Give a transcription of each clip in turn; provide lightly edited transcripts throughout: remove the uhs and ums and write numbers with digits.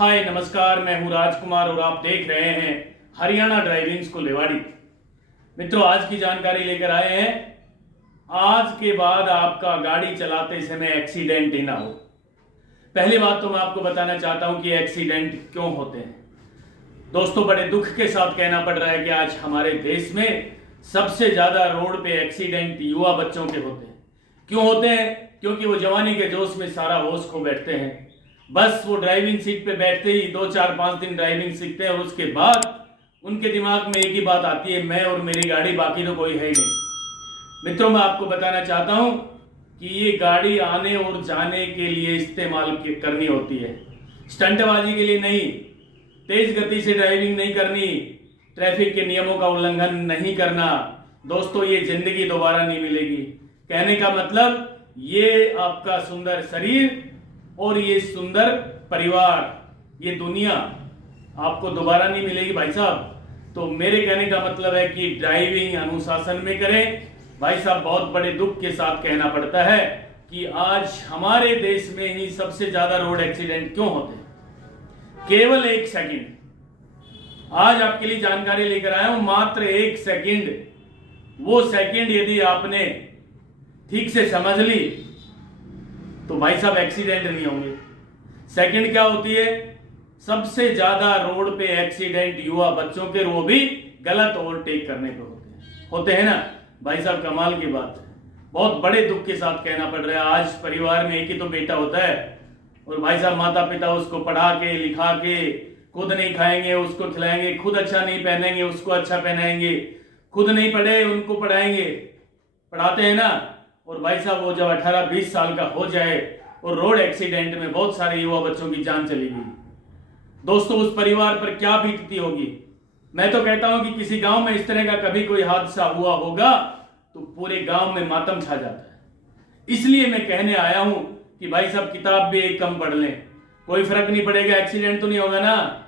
हाय नमस्कार, मैं हूं राजकुमार और आप देख रहे हैं हरियाणा ड्राइविंग स्कूल रेवाड़ी। मित्रों, आज की जानकारी लेकर आए हैं। आज के बाद आपका गाड़ी चलाते समय एक्सीडेंट ही ना हो। पहली बात तो मैं आपको बताना चाहता हूं कि एक्सीडेंट क्यों होते हैं। दोस्तों, बड़े दुख के साथ कहना पड़ रहा है कि आज हमारे देश में सबसे ज्यादा रोड पे एक्सीडेंट युवा बच्चों के होते हैं। क्यों होते हैं? क्योंकि वो जवानी के जोश में सारा होश खो बैठते हैं। बस वो ड्राइविंग सीट पे बैठते ही 2-4-5 दिन ड्राइविंग सीखते हैं और उसके बाद उनके दिमाग में एक ही बात आती है, मैं और मेरी गाड़ी, बाकी तो कोई है ही नहीं। मित्रों, मैं आपको बताना चाहता हूं कि ये गाड़ी आने और जाने के लिए इस्तेमाल करनी होती है, स्टंटबाजी के लिए नहीं। तेज गति से ड्राइविंग नहीं करनी, ट्रैफिक के नियमों का उल्लंघन नहीं करना। दोस्तों, ये जिंदगी दोबारा नहीं मिलेगी। कहने का मतलब, ये आपका सुंदर शरीर और ये सुंदर परिवार, ये दुनिया आपको दोबारा नहीं मिलेगी भाई साहब। तो मेरे कहने का मतलब है कि ड्राइविंग अनुशासन में करें। भाई साहब, बहुत बड़े दुख के साथ कहना पड़ता है कि आज हमारे देश में ही सबसे ज्यादा रोड एक्सीडेंट क्यों होते हैं। केवल 1 सेकंड आज आपके लिए जानकारी लेकर आया हूं, मात्र 1 सेकंड। वो सेकंड यदि आपने ठीक से समझ ली तो भाई साहब एक्सीडेंट नहीं होंगे। सेकंड क्या होती है? सबसे ज्यादा रोड पे एक्सीडेंट युवा बच्चों के, वो भी गलत ओवरटेक करने पे होते हैं ना भाई साहब। कमाल की बात है, बहुत बड़े दुख के साथ कहना पड़ रहा है। आज परिवार में एक ही तो बेटा होता है और भाई साहब माता पिता उसको पढ़ा के लिखा के, खुद नहीं खाएंगे उसको खिलाएंगे, खुद अच्छा नहीं पहनेंगे उसको अच्छा पहनाएंगे, खुद नहीं पढ़े उनको पढ़ाएंगे, पढ़ाते हैं ना। और भाई साहब वो जब 18-20 साल का हो जाए और रोड एक्सीडेंट में बहुत सारे युवा बच्चों की जान चली गई, दोस्तों उस परिवार पर क्या बीतती होगी। मैं तो कहता हूं कि किसी गांव में इस तरह का कभी कोई हादसा हुआ होगा तो पूरे गांव में मातम छा जाता है। इसलिए मैं कहने आया हूं कि भाई साहब किताब भी एक कम पढ़ लें, कोई फर्क नहीं पड़ेगा, एक्सीडेंट तो नहीं होगा ना,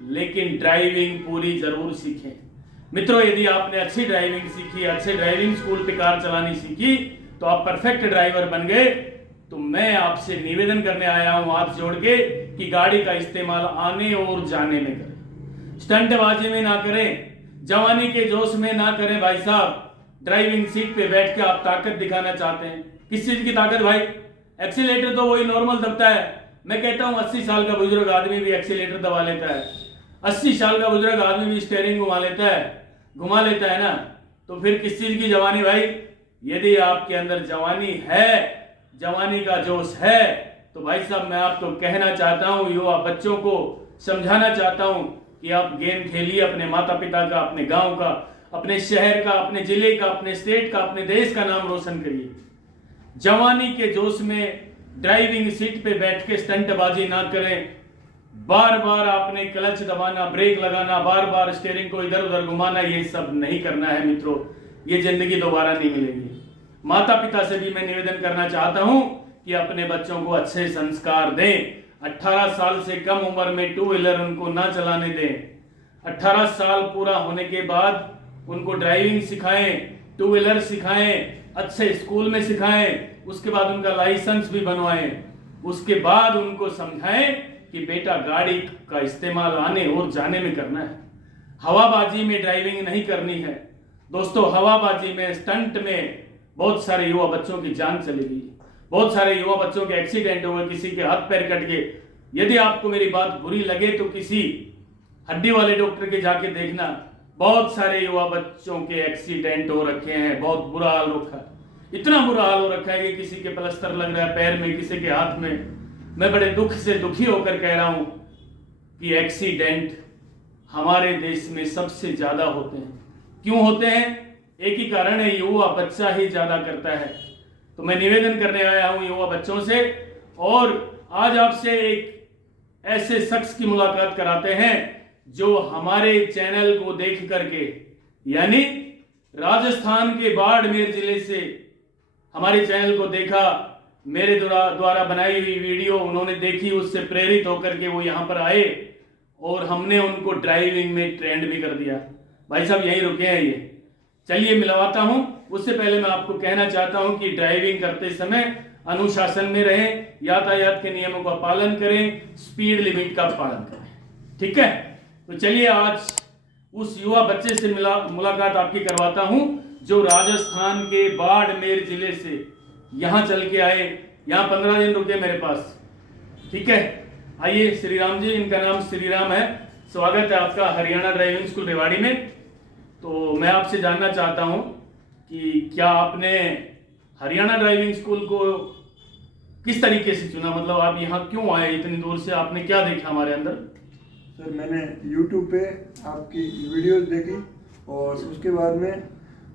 लेकिन ड्राइविंग पूरी जरूर सीखें। मित्रों, यदि आपने अच्छी ड्राइविंग सीखी, अच्छे ड्राइविंग स्कूल पे कार चलानी सीखी तो आप परफेक्ट ड्राइवर बन गए। तो मैं आपसे निवेदन करने आया हूं हाथ जोड़ के कि गाड़ी का इस्तेमाल आने और जाने में करें, स्टंटबाजी में ना करें, जवानी के जोश में ना करें। भाई साहब, ड्राइविंग सीट पे बैठ के आप ताकत दिखाना चाहते हैं, किस चीज की ताकत भाई? एक्सीलेटर तो वही नॉर्मल दबता है। मैं कहता हूं 80 साल का बुजुर्ग आदमी भी एक्सीलेटर दबा लेता है, 80 साल का बुजुर्ग आदमी भी स्टीयरिंग घुमा लेता है ना। तो फिर किस चीज की जवानी भाई? यदि आपके अंदर जवानी है, जवानी का जोश है, तो भाई साहब मैं आपको कहना चाहता हूं, युवा बच्चों को समझाना चाहता हूं कि आप गेम खेलिए, अपने माता पिता का, अपने गांव का, अपने शहर का, अपने जिले का, अपने स्टेट का, अपने देश का नाम रोशन करिए। जवानी के जोश में ड्राइविंग सीट पे बैठ के स्टंटबाजी ना करें। बार बार आपने क्लच दबाना, ब्रेक लगाना, बार बार स्टीयरिंग को इधर उधर घुमाना, ये सब नहीं करना है मित्रों। ये जिंदगी दोबारा नहीं मिलेगी। माता पिता से भी मैं निवेदन करना चाहता हूं कि अपने बच्चों को अच्छे संस्कार दें। 18 साल से कम उम्र में 2 व्हीलर उनको ना चलाने दें। 18 साल पूरा होने के बाद उनको ड्राइविंग सिखाएं, 2 व्हीलर सिखाएं, अच्छे स्कूल में सिखाएं, उसके बाद उनका लाइसेंस भी बनवाएं। उसके बाद उनको समझाएं कि बेटा गाड़ी का इस्तेमाल आने और जाने में करना है, हवाबाजी में ड्राइविंग नहीं करनी है। दोस्तों, हवाबाजी में, स्टंट में बहुत सारे युवा बच्चों की जान चली गई, बहुत सारे युवा बच्चों के एक्सीडेंट हुए, किसी के हाथ पैर कट गए। यदि आपको मेरी बात बुरी लगे तो किसी हड्डी वाले डॉक्टर के जाके देखना। बहुत सारे युवा बच्चों के एक्सीडेंट हो रखे हैं, बहुत बुरा हाल हो रखा है, इतना बुरा हाल हो रखा है कि किसी के प्लास्टर लग रहा है पैर में, किसी के हाथ में। मैं बड़े दुख से दुखी होकर कह रहा हूं कि एक्सीडेंट हमारे देश में सबसे ज्यादा होते हैं। क्यों होते हैं? एक ही कारण है, युवा बच्चा ही ज्यादा करता है। तो मैं निवेदन करने आया हूं युवा बच्चों से, और आज आपसे एक ऐसे शख्स की मुलाकात कराते हैं जो हमारे चैनल को देख करके, यानी राजस्थान के बाड़मेर जिले से हमारे चैनल को देखा, मेरे द्वारा बनाई हुई वीडियो उन्होंने देखी, उससे प्रेरित होकर के वो यहां पर आए और हमने उनको ड्राइविंग में ट्रेंड भी कर दिया। भाई साहब यहीं रुके हैं ये, चलिए मिलवाता हूं। उससे पहले मैं आपको कहना चाहता हूं कि ड्राइविंग करते समय अनुशासन में रहें, यातायात के नियमों का पालन करें, स्पीड लिमिट का पालन करें। ठीक है, तो चलिए आज उस युवा बच्चे से मुलाकात आपकी करवाता हूं जो राजस्थान के बाड़मेर जिले से यहां चल के आए, यहां 15 दिन रुके मेरे पास। ठीक है, आइए श्रीराम जी, इनका नाम श्रीराम है। स्वागत है आपका हरियाणा ड्राइविंग स्कूल रेवाड़ी में। तो मैं आपसे जानना चाहता हूं कि क्या आपने हरियाणा ड्राइविंग स्कूल को किस तरीके से चुना, मतलब आप यहाँ क्यों आए इतनी दूर से, आपने क्या देखा हमारे अंदर? सर मैंने YouTube पे आपकी वीडियोस देखी और उसके बाद में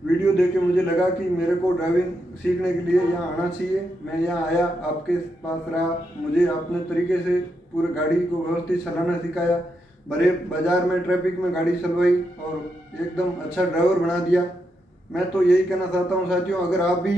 वीडियो देख के मुझे लगा कि मेरे को ड्राइविंग सीखने के लिए यहाँ आना चाहिए। मैं यहाँ आया, आपके पास रहा, मुझे अपने तरीके से पूरे गाड़ी को व्यवस्थित चलाना सिखाया, बड़े बाजार में ट्रैफिक में गाड़ी चलवाई और एकदम अच्छा ड्राइवर बना दिया। मैं तो यही कहना चाहता हूँ साथियों, अगर आप भी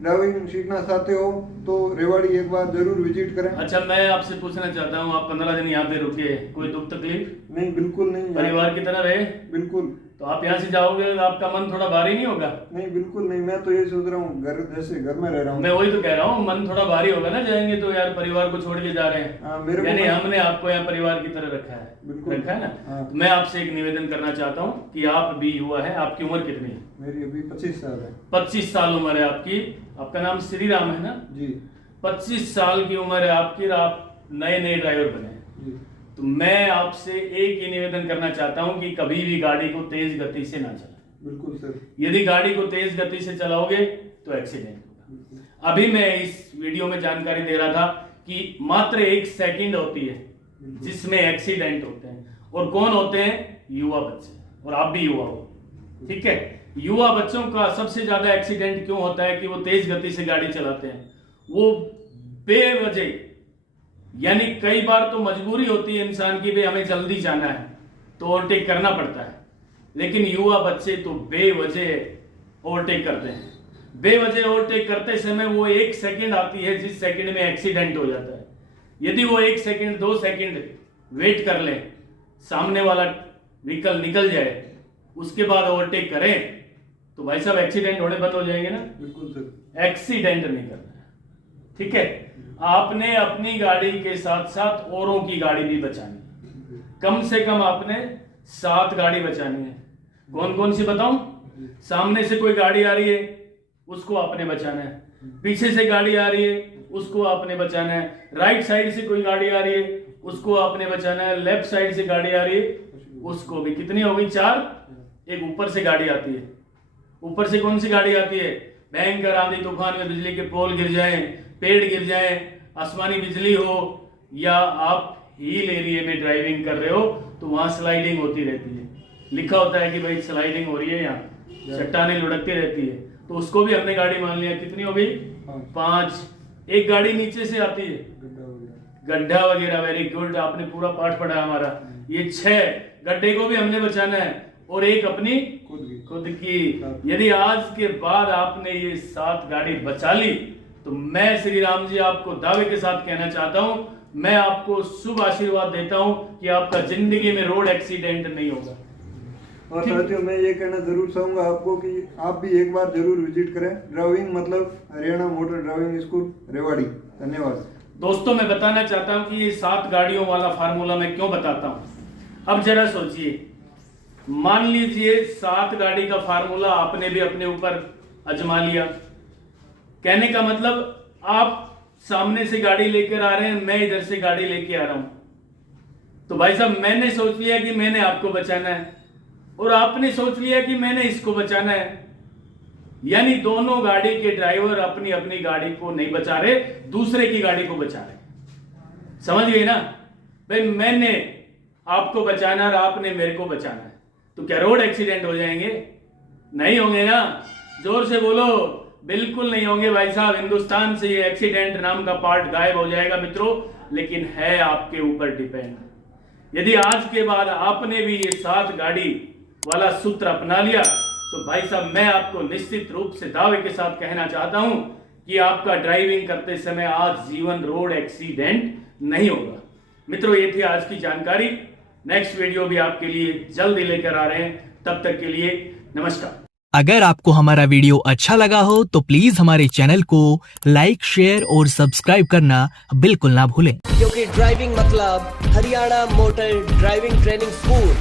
ड्राइविंग सीखना चाहते हो तो रेवाड़ी एक बार जरूर विजिट करें। अच्छा, मैं आपसे पूछना चाहता हूँ, आप 15 दिन यहाँ पे रुके, कोई दुख तकलीफ? नहीं, बिल्कुल नहीं, परिवार की तरह रहे? बिल्कुल। तो आप यहाँ से जाओगे तो आपका मन थोड़ा भारी नहीं होगा? नहीं, बिल्कुल नहीं, मैं तो ये सोच रहा हूँ घर जैसे घर में रह रहा हूँ। मैं वही तो कह रहा हूँ, मन थोड़ा भारी होगा ना, जाएंगे तो यार परिवार को छोड़ के जा रहे हैं। यानी हमने आपको यहाँ परिवार की तरह रखा है, रखा है ना। तो मैं आपसे एक निवेदन करना चाहता हूँ कि आप भी युवा है, आपकी उम्र कितनी है? मेरी अभी 25 साल है। 25 साल उम्र है आपकी। आपका नाम श्रीराम है ना जी। 25 साल की उम्र है आपकी, आप नए ड्राइवर बने जी। तो मैं आपसे एक ही निवेदन करना चाहता हूं कि कभी भी गाड़ी को तेज गति से ना चलाएं। बिल्कुल सर। यदि गाड़ी को तेज गति से चलाओगे तो एक्सीडेंट होगा। अभी मैं इस वीडियो में जानकारी दे रहा था कि मात्र 1 सेकंड होती है जिसमें एक्सीडेंट होते हैं, और कौन होते हैं? युवा बच्चे, और आप भी युवा हो। ठीक है, युवा बच्चों का सबसे ज्यादा एक्सीडेंट क्यों होता है कि वो तेज गति से गाड़ी चलाते हैं, वो बेवजह, यानी कई बार तो मजबूरी होती है इंसान की, भाई हमें जल्दी जाना है तो ओवरटेक करना पड़ता है, लेकिन युवा बच्चे तो बेवजह ओवरटेक करते हैं। बेवजह ओवरटेक करते समय वो 1 सेकंड आती है जिस सेकंड में एक्सीडेंट हो जाता है। यदि वो 1 सेकंड 2 सेकंड वेट कर ले, सामने वाला व्हीकल निकल जाए, उसके बाद ओवरटेक करें तो भाई साहब एक्सीडेंट होने बंद हो जाएंगे ना। बिल्कुल सर। एक्सीडेंट नहीं करना है। ठीक है, आपने अपनी गाड़ी के साथ साथ औरों की गाड़ी भी बचानी है। कम से कम आपने 7 गाड़ी बचानी है। कौन कौन सी बताऊं? सामने से कोई गाड़ी आ रही है, उसको आपने बचाना है। पीछे से गाड़ी आ रही है, उसको आपने बचाना है। राइट साइड से कोई गाड़ी आ रही है, उसको आपने बचाना है। लेफ्ट साइड से गाड़ी आ रही है, उसको भी। कितनी हो गई? 4। एक ऊपर से गाड़ी आती है। ऊपर से कौन सी गाड़ी आती है? भयंकर आंधी तूफान में बिजली के पोल गिर जाएं, पेड़ गिर जाएं, आसमानी बिजली हो, या आप हिल एरिया में ड्राइविंग कर रहे हो तो वहां स्लाइडिंग होती रहती है। लिखा होता है कि भाई स्लाइडिंग हो रही है, यहाँ चट्टानें लुढ़कती रहती है, तो उसको भी हमने गाड़ी मान लिया। कितनी हो गई? 5। एक गाड़ी नीचे से आती है, गड्ढा वगैरह। वेरी गुड, आपने पूरा पाठ पढ़ा हमारा। ये 6 गड्ढे को भी हमने बचाना है, और एक अपनी खुद की। यदि आज के बाद आपने ये 7 गाड़ी बचा ली तो मैं श्रीराम जी आपको दावे के साथ कहना चाहता हूं, मैं आपको शुभ आशीर्वाद देता हूं कि आपका जिंदगी में रोड एक्सीडेंट नहीं होगा। और साथियों, मैं ये कहना जरूर चाहूंगा आपको कि आप भी एक बार जरूर विजिट करें ड्राइविंग मतलब Haryana motor driving school Rewari. धन्यवाद दोस्तों। मैं बताना चाहता हूं कि ये 7 गाड़ियों वाला फार्मूला मैं क्यों बताता हूं। अब जरा सोचिए, मान लीजिए 7 गाड़ी का फार्मूला आपने भी अपने ऊपर आजमा लिया। कहने का मतलब आप सामने से गाड़ी लेकर आ रहे हैं, मैं इधर से गाड़ी लेके आ रहा हूं, तो भाई साहब मैंने सोच लिया कि मैंने आपको बचाना है, और आपने सोच लिया कि मैंने इसको बचाना है। यानी दोनों गाड़ी के ड्राइवर अपनी अपनी गाड़ी को नहीं बचा रहे, दूसरे की गाड़ी को बचा रहे। समझ गए ना भाई? मैंने आपको बचाना और आपने मेरे को बचाना है, तो क्या रोड एक्सीडेंट हो जाएंगे? नहीं होंगे ना। जोर से बोलो। बिल्कुल नहीं होंगे भाई साहब। हिंदुस्तान से ये एक्सीडेंट नाम का पार्ट गायब हो जाएगा मित्रों, लेकिन है आपके ऊपर डिपेंड। यदि आज के बाद आपने भी ये 7 गाड़ी वाला सूत्र अपना लिया तो भाई साहब मैं आपको निश्चित रूप से दावे के साथ कहना चाहता हूं कि आपका ड्राइविंग करते समय आज जीवन रोड एक्सीडेंट नहीं होगा। मित्रों, ये थी आज की जानकारी। नेक्स्ट वीडियो भी आपके लिए जल्दी लेकर आ रहे हैं। तब तक के लिए नमस्कार। अगर आपको हमारा वीडियो अच्छा लगा हो तो प्लीज हमारे चैनल को लाइक, शेयर और सब्सक्राइब करना बिल्कुल ना भूलें। क्योंकि ड्राइविंग मतलब Haryana motor driving training school.